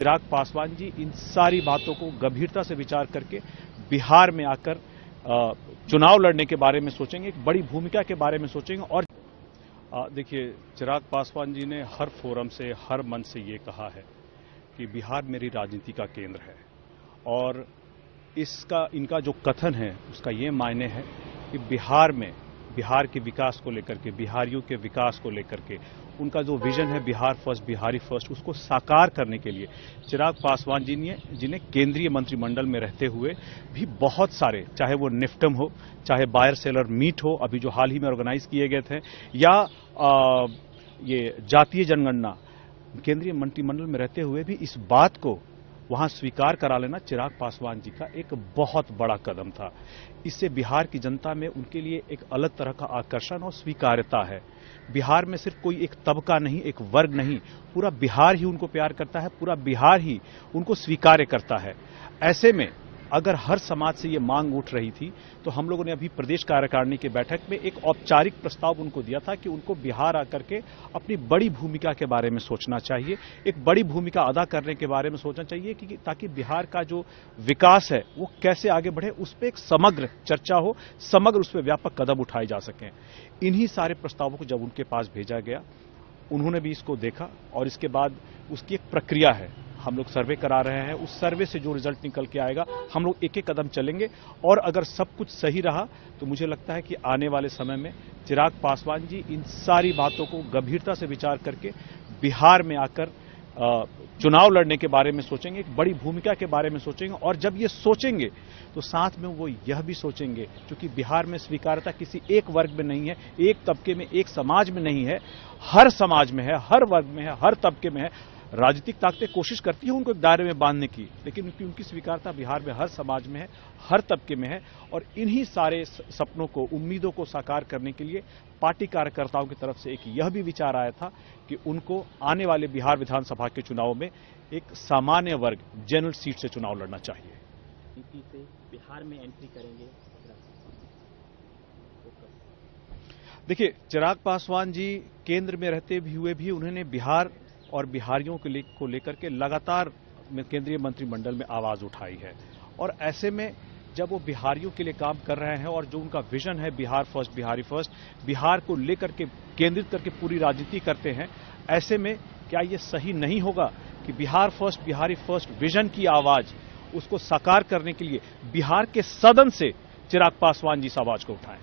चिराग पासवान जी इन सारी बातों को गंभीरता से विचार करके बिहार में आकर चुनाव लड़ने के बारे में सोचेंगे, एक बड़ी भूमिका के बारे में सोचेंगे। और देखिए, चिराग पासवान जी ने हर फोरम से, हर मंच से ये कहा है कि बिहार मेरी राजनीति का केंद्र है। और इनका जो कथन है उसका ये मायने है कि बिहार के विकास को लेकर के, बिहारियों के विकास को लेकर के उनका जो विजन है बिहार फर्स्ट, बिहारी फर्स्ट, उसको साकार करने के लिए चिराग पासवान जी ने, जिन्हें केंद्रीय मंत्रिमंडल में रहते हुए भी बहुत सारे, चाहे वो निफ्टम हो, चाहे बायर सेलर मीट हो, अभी जो हाल ही में ऑर्गेनाइज किए गए थे, या ये जातीय जनगणना, केंद्रीय मंत्रिमंडल में रहते हुए भी इस बात को वहां स्वीकार करा लेना चिराग पासवान जी का एक बहुत बड़ा कदम था। इससे बिहार की जनता में उनके लिए एक अलग तरह का आकर्षण और स्वीकार्यता है। बिहार में सिर्फ कोई एक तबका नहीं, एक वर्ग नहीं, पूरा बिहार ही उनको प्यार करता है, पूरा बिहार ही उनको स्वीकार्य करता है। ऐसे में अगर हर समाज से ये मांग उठ रही थी तो हम लोगों ने अभी प्रदेश कार्यकारिणी की बैठक में एक औपचारिक प्रस्ताव उनको दिया था कि उनको बिहार आकर के अपनी बड़ी भूमिका के बारे में सोचना चाहिए, एक बड़ी भूमिका अदा करने के बारे में सोचना चाहिए कि ताकि बिहार का जो विकास है वो कैसे आगे बढ़े, उस पर एक समग्र चर्चा हो, समग्र उस पर व्यापक कदम उठाए जा सकें। इन्हीं सारे प्रस्तावों को जब उनके पास भेजा गया, उन्होंने भी इसको देखा और इसके बाद उसकी एक प्रक्रिया है, हम लोग सर्वे करा रहे हैं। उस सर्वे से जो रिजल्ट निकल के आएगा हम लोग एक एक कदम चलेंगे। और अगर सब कुछ सही रहा तो मुझे लगता है कि आने वाले समय में चिराग पासवान जी इन सारी बातों को गंभीरता से विचार करके बिहार में आकर चुनाव लड़ने के बारे में सोचेंगे, एक बड़ी भूमिका के बारे में सोचेंगे। और जब ये सोचेंगे तो साथ में वो यह भी सोचेंगे, क्योंकि बिहार में स्वीकार्यता किसी एक वर्ग में नहीं है, एक तबके में, एक समाज में नहीं है, हर समाज में है, हर वर्ग में है, हर तबके में है। राजनीतिक ताकतें कोशिश करती है उनको एक दायरे में बांधने की, लेकिन उनकी स्वीकारता बिहार में हर समाज में है, हर तबके में है। और इन्हीं सारे सपनों को, उम्मीदों को साकार करने के लिए पार्टी कार्यकर्ताओं की तरफ से एक यह भी विचार आया था कि उनको आने वाले बिहार विधानसभा के चुनाव में एक सामान्य वर्ग, जनरल सीट से चुनाव लड़ना चाहिए। से बिहार में एंट्री करेंगे। देखिए, चिराग पासवान जी केंद्र में रहते हुए भी उन्होंने बिहार और बिहारियों को लेकर के लगातार केंद्रीय मंत्रिमंडल में आवाज उठाई है। और ऐसे में जब वो बिहारियों के लिए काम कर रहे हैं और जो उनका विजन है बिहार फर्स्ट, बिहारी फर्स्ट, बिहार को लेकर के केंद्रित करके पूरी राजनीति करते हैं, ऐसे में क्या ये सही नहीं होगा कि Bihar first, Bihari first vision की आवाज, उसको साकार करने के लिए बिहार के सदन से चिराग पासवान जी इस आवाज को उठाएं।